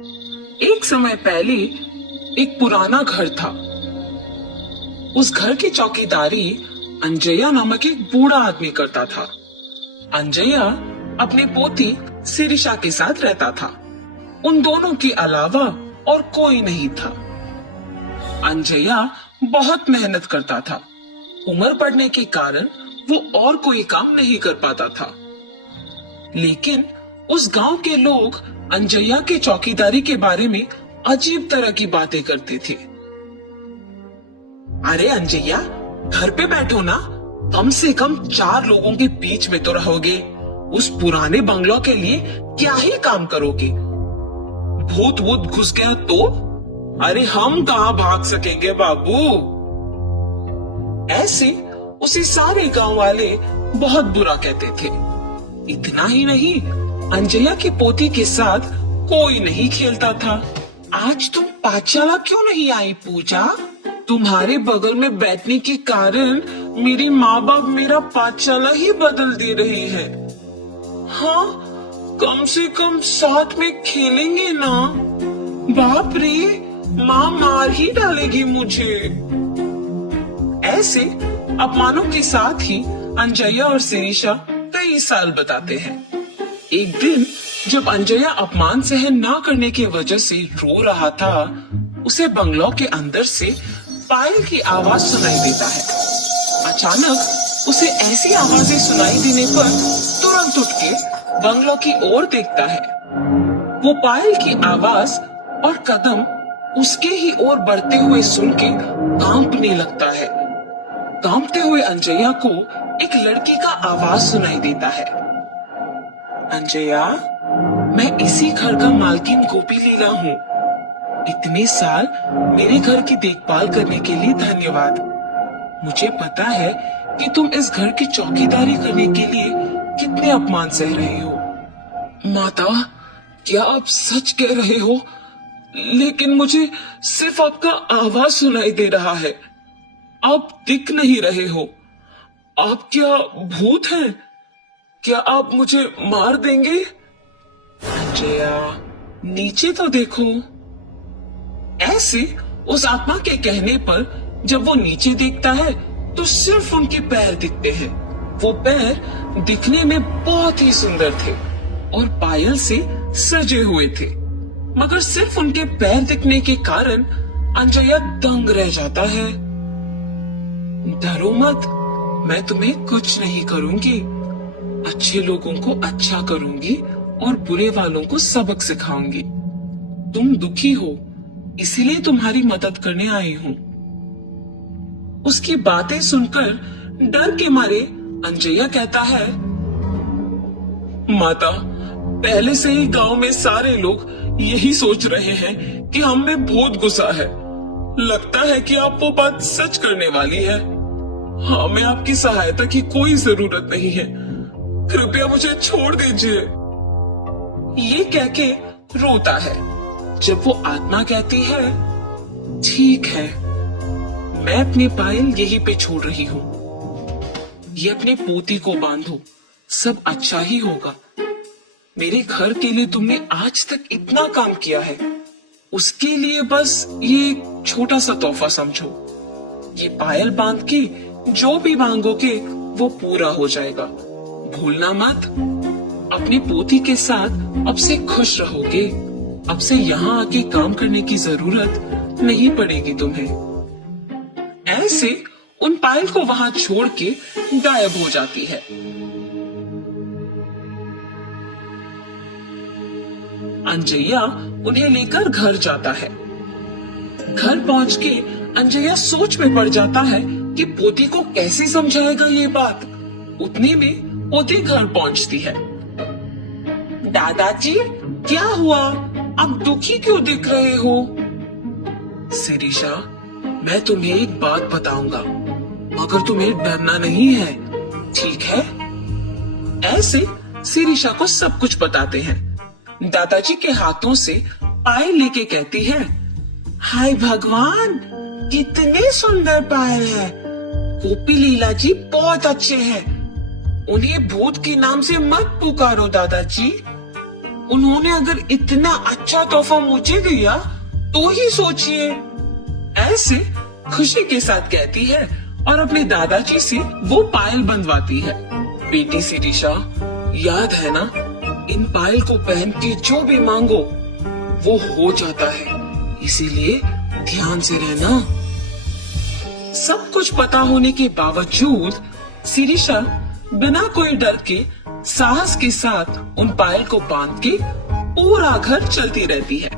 एक समय पहले एक पुराना घर था। उस घर की चौकीदारी अंजया नामक एक बूढ़ा आदमी करता था। अंजया अपनी पोती सिरिशा के साथ रहता था। उन दोनों के अलावा और कोई नहीं था। अंजया बहुत मेहनत करता था। उम्र बढ़ने के कारण वो और कोई काम नहीं कर पाता था। लेकिन उस गांव के लोग अंजया के चौकीदारी के बारे में अजीब तरह की बातें करते थे। अरे अंजया, घर पे बैठो ना, कम से कम 4 लोगों के बीच में तो रहोगे। उस पुराने बंगलो के लिए क्या ही काम करोगे? भूत वूत घुस गया तो? अरे हम कहाँ भाग सकेंगे बाबू। ऐसे उसे सारे गांव वाले बहुत बुरा कहते थे। इतना ही नहीं, अंजया की पोती के साथ कोई नहीं खेलता था। आज तुम पाठशाला क्यों नहीं आई पूजा? तुम्हारे बगल में बैठने के कारण मेरे माँ बाप मेरा पाठशाला ही बदल दे रहे हैं। हाँ, कम से कम साथ में खेलेंगे ना। बाप रे, माँ मार ही डालेगी मुझे। ऐसे अपमानों के साथ ही अंजया और सिरिशा कई साल बताते हैं। एक दिन जब अंजया अपमान सहन ना करने की वजह से रो रहा था, उसे बंगलो के अंदर से पायल की आवाज सुनाई देता है। अचानक उसे ऐसी आवाजें सुनाई देने पर तुरंत उठ के बंगलो की ओर देखता है। वो पायल की आवाज और कदम उसके ही ओर बढ़ते हुए सुन के कांपने लगता है। कांपते हुए अंजया को एक लड़की का आवाज सुनाई देता है। अंजया, मैं इसी घर का मालकिन गोपी लीला हूँ। इतने साल मेरे घर की देखभाल करने के लिए धन्यवाद। मुझे पता है कि तुम इस घर की चौकीदारी करने के लिए कितने अपमान सह रहे हो। माता, क्या आप सच कह रहे हो? लेकिन मुझे सिर्फ आपका आवाज सुनाई दे रहा है। आप दिख नहीं रहे हो। आप क्या भूत हैं? क्या आप मुझे मार देंगे? अंजया, नीचे तो देखो। ऐसे उस आत्मा के कहने पर जब वो नीचे देखता है तो सिर्फ उनके पैर दिखते हैं। वो पैर दिखने में बहुत ही सुंदर थे और पायल से सजे हुए थे, मगर सिर्फ उनके पैर दिखने के कारण अंजया दंग रह जाता है। डरो मत, मैं तुम्हें कुछ नहीं करूंगी। अच्छे लोगों को अच्छा करूंगी और बुरे वालों को सबक सिखाऊंगी। तुम दुखी हो, इसीलिए तुम्हारी मदद करने आई हूँ। उसकी बातें सुनकर डर के मारे अंजया कहता है, माता, पहले से ही गांव में सारे लोग यही सोच रहे हैं कि हम में भूत घुसा है। लगता है कि आप वो बात सच करने वाली है। हमें आपकी सहायता की कोई जरूरत नहीं है। कृपया मुझे छोड़ दीजिए। ये कह के रोता है। जब वो आत्मा कहती है, ठीक है, मैं अपनी पायल यहीं पे छोड़ रही हूँ। ये अपनी पोती को बांधो, सब अच्छा ही होगा। मेरे घर के लिए तुमने आज तक इतना काम किया है, उसके लिए बस ये छोटा सा तोहफा समझो। ये पायल बांध के जो भी मांगोगे वो पूरा हो जाएगा। भूलना मत। अपनी पोती के साथ अब से खुश रहोगे। अब से यहाँ आके काम करने की जरूरत नहीं पड़ेगी तुम्हें। ऐसे उन पायल को वहां छोड़ के गायब हो जाती है। अंजया उन्हें लेकर घर जाता है। घर पहुंच के अंजया सोच में पड़ जाता है कि पोती को कैसे समझाएगा ये बात। उतने में पोती घर पहुंचती है। दादाजी, क्या हुआ? आप दुखी क्यों दिख रहे हो? सिरिशा, मैं तुम्हें एक बात बताऊंगा, मगर तुम्हें डरना नहीं है, ठीक है? ऐसे सिरिशा को सब कुछ बताते हैं। दादाजी के हाथों से पायल लेके कहती है, हाय भगवान, कितने सुंदर पायल है। गोपी लीला जी बहुत अच्छे हैं। उन्हें भूत के नाम से मत पुकारो दादाजी। उन्होंने अगर इतना अच्छा तोहफा मुझे दिया तो ही सोचिए। ऐसे खुशी के साथ कहती है और अपने दादाजी से वो पायल बंधवाती है। बेटी शिरीषा, याद है ना, इन पायल को पहन के जो भी मांगो वो हो जाता है, इसीलिए ध्यान से रहना। सब कुछ पता होने के बावजूद शिरीषा बिना कोई डर के साहस के साथ उन पायल को बांध के पूरा घर चलती रहती है।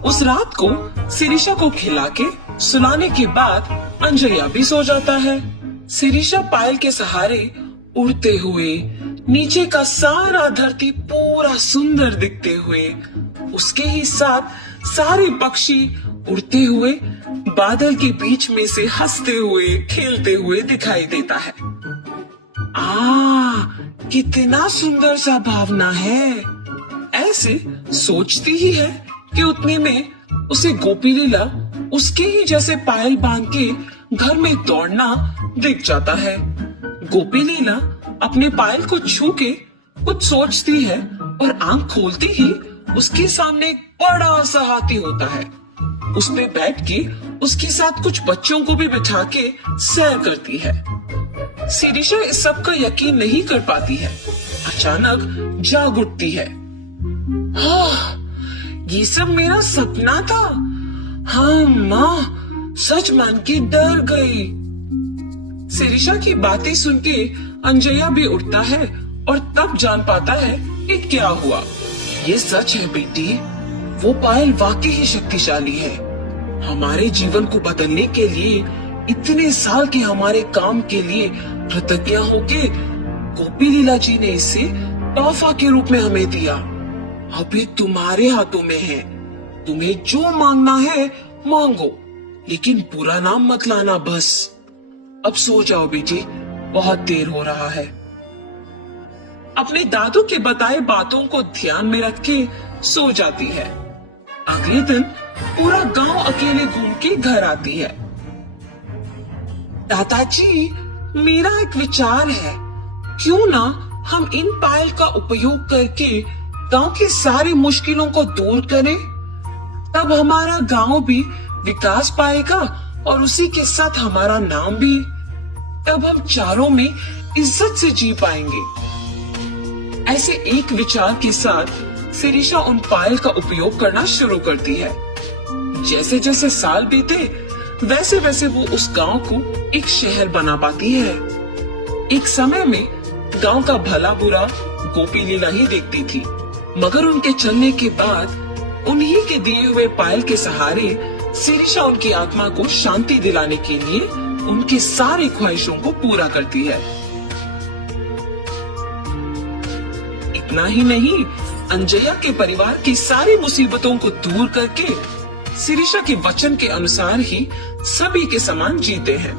उस रात को शिरीषा को खिला के सुलाने के बाद अंजया भी सो जाता है। शिरीषा पायल के सहारे उड़ते हुए नीचे का सारा धरती पूरा सुंदर दिखते हुए, उसके ही साथ सारे पक्षी उड़ते हुए बादल के बीच में से हंसते हुए खेलते हुए दिखाई देता है। कितना सुंदर सा भावना है। ऐसे सोचती ही है कि उतने में उसे गोपी लीला उसके ही जैसे पायल बांध के घर में दौड़ना दिख जाता है। गोपी लीला अपने पायल को छू के कुछ सोचती है और आंख खोलती ही उसके सामने एक बड़ा सा हाथी होता है। उस पे बैठ के उसके साथ कुछ बच्चों को भी बिठा के सैर करती है। शिरीषा इस सब का यकीन नहीं कर पाती है। अचानक जाग उठती है। ये सब मेरा सपना था। हाँ माँ, सच मान के डर गई। शिरीषा की बातें सुन के अंजया भी उठता है और तब जान पाता है कि क्या हुआ। ये सच है बेटी, वो पायल वाकई ही शक्तिशाली है। हमारे जीवन को बदलने के लिए, इतने साल के हमारे काम के लिए कृतज्ञ होके गोपी लीला जी ने इसे तोहफा के रूप में हमें दिया। अभी तुम्हारे हाथों में है, तुम्हें जो मांगना है मांगो, लेकिन बुरा नाम मत लाना बस। अब सो जाओ बेटी, बहुत देर हो रहा है। अपने दादू के बताए बातों को ध्यान में रख के सो जाती है। अगले दिन पूरा गांव अकेले घूम के घर आती है। दादाजी, मेरा एक विचार है, क्यों ना हम इन पायल का उपयोग करके गांव की सारी मुश्किलों को दूर करें, तब हमारा गांव भी विकास पाएगा और उसी के साथ हमारा नाम भी। तब हम चारों में इज्जत से जी पाएंगे। ऐसे एक विचार के साथ शिरीषा उन पायल का उपयोग करना शुरू करती है। जैसे जैसे साल बीते वैसे वैसे वो उस गांव को एक शहर बना पाती है। एक समय में गांव का भला बुरा गोपी लीला ही देखती थी, मगर उनके चलने के बाद उन्हीं के दिए हुए पायल के सहारे शिरीषा उनकी आत्मा को शांति दिलाने के लिए उनके सारे ख्वाहिशों को पूरा करती है। इतना ही नहीं, अंजया के परिवार की सारी मुसीबतों को दूर करके शिरीषा के वचन के अनुसार ही सभी के समान जीते हैं।